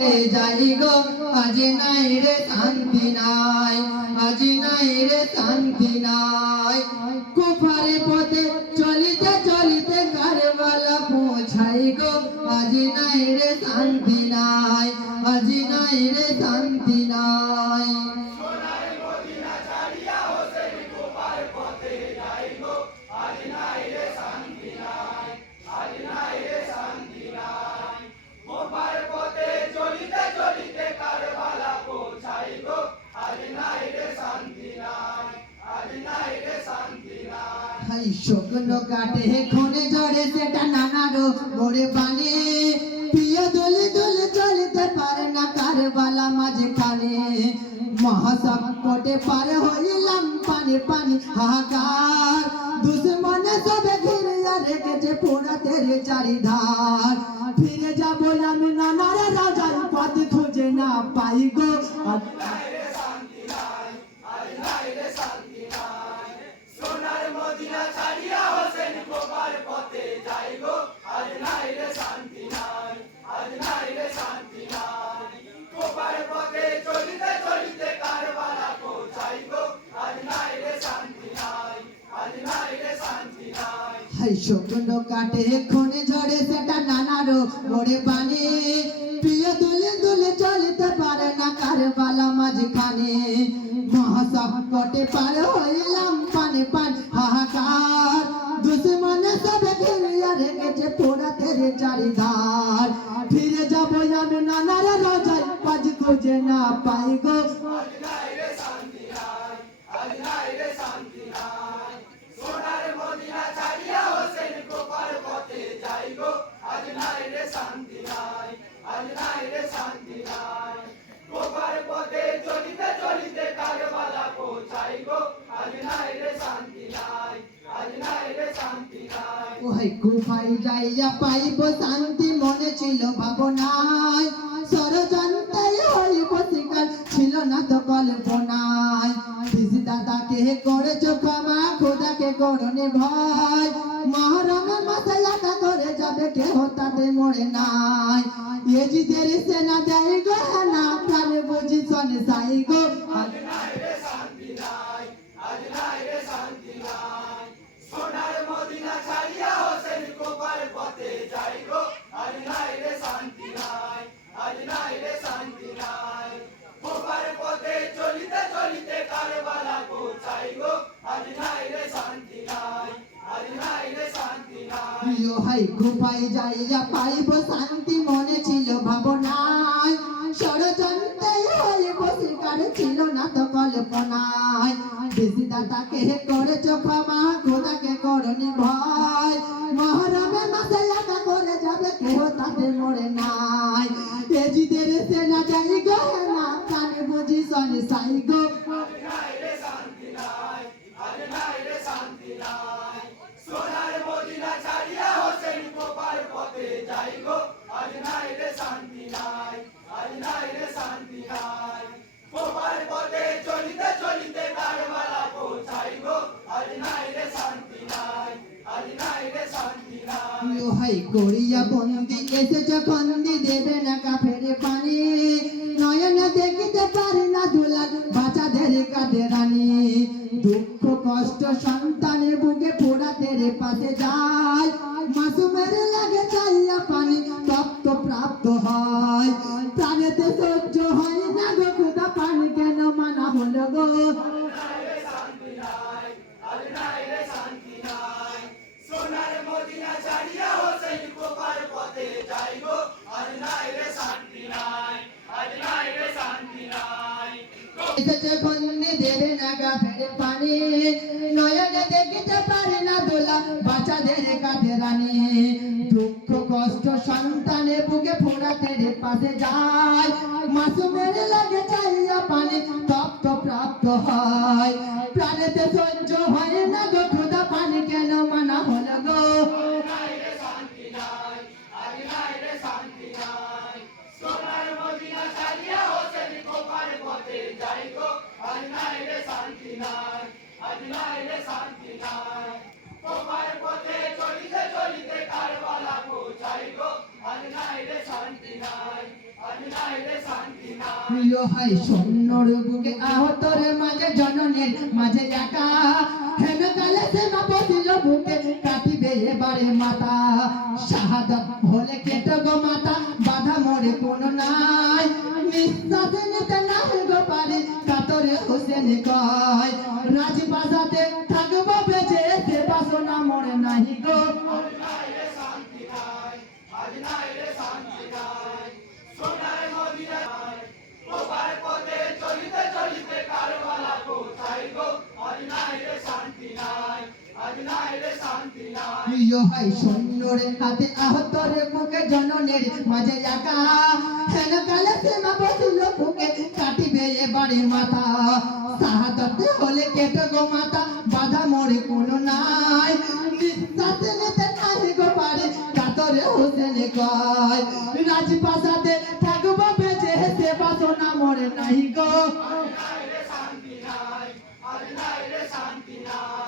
যাই গো আজ নাই রে শান্তি নাই, আজ নাই রে শান্তি নাই। কুফারে পথে চলিতে চলিতে কারবালা পৌঁছাই গো আজ নাই রে শান্তি নাই, আজ নাই রে শান্তি নাই। শুকনো কাটে খনে ঝড়ে সেটা নানারো মোরে বানে, প্রিয় দলে দলে চলতে পারে না কারবালা মাঝখানে। মহাসংকটে পার হইলাম পানি পানি হাহাকার, দুশ্মনে সবে ঘিরিয়া রেখেছে পোড়াতের চারিধার। ফিরে যাবো আমি নানার রাজার পথ খুঁজে না পাই গো। শুকনো কাটে খনে ঝড়ে সেটা নানারো মোরে বানে, প্রিয় দলে দলে চলতে পারে না কারবালা মাঝখানে। মহাসংকটে পার হইলাম পানে পান হাহাকার, দুশ্মনে সবে ঘিরিয়া রেখেছে পোড়াতের চারিধার। ফিরে যাবো আমি নানার রাজার কাজ খুঁজে না পাই গো। কুফাই যাইয়া পাইব শান্তি মনে ছিল ভাবনায়, ষড়যন্ত্রে হইব শিকার ছিল না তো কল্পনায়। দাদাকে করেছ ক্ষমা খোদাকে করনি ভয়, মহরমের মাথায় একা করে যাবে কেহ তাতে মরে নাই। এজিদের সেনা দেয় গো না প্রাণ বুঝি শোনে সাই গো। কুফাই যাইয়া পাইব শান্তি মনে ছিল ভাবনায়, ষড়যন্ত্রে হইব শিকার ছিল না তো কল্পনায়। দাদাকে করেছ ক্ষমা খোদাকে করনি ভয়, মহরমে মাসে একা করে যাবে কেহ তাতে মরে নাই। এজিদের সেনা যাই গো না প্রাণ বুঝি শোনে সাই গো। করিয়া বন্দি এসে যখন দেবে না কাফের পানি, নয়নে দেখিতে পারি না দুলাল বাচ্চাদের কাঁধে রানী। দুঃখ কষ্ট সন্তানের বুকে পোড়াতের পাশে যায়, মাসুমের লাগে চাইয়া পানি তপ্ত প্রাপ্ত হয়। প্রাণেতে সহ্য হয় না গো খোদা পানি কেন মানা হলো গো। দেবে না কাফের পানি, নয়নে দেখিতে পারে না দোলা বাচ্চাদের কাঁধে রানী। দুঃখ কষ্ট সন্তানের বুকে ফোড়াতের পাশে যায়, মাসুমের লাগে চাইয়া পানি তপ্ত প্রাপ্ত হয়। প্রাণেতে সহ্য হয় না গো খোদা পানি কেন মানা হলো গো। প্রিয় হয় সৈন্যর বুকে আহতর মাঝে জননের মাঝে একা হেন কালে সে না বসিল বুকে কাটিবে এবারে মাতা শাহাদাত হলে কেটে গো মাতা বাধা মরে কোন নাই নিঃশ্বাস নিতে না গো পারি কাতরে হোসেন কয় রাজবাজাতে থাকবো বেঁচে সে বাসনা মরে নাহি গো প্রিয় হয় সৈন্যরে হাতে আহতর বুকে জননের মাঝে একা হেন কালে সে মা বসিল বুকে কাটিবে এবারে মাথা শাহাদাত হলে কেটে গো মাতা বাধা মরে কোনো নাই নিঃশ্বাস নিতে নাহি গো পারে কাতরে হোসেন কয় রাজপ্রাসাদে থাকবো বেঁচে সে বাসনা মরে নাহি গো শান্তি নাই, আজ নাই রে শান্তি নাই।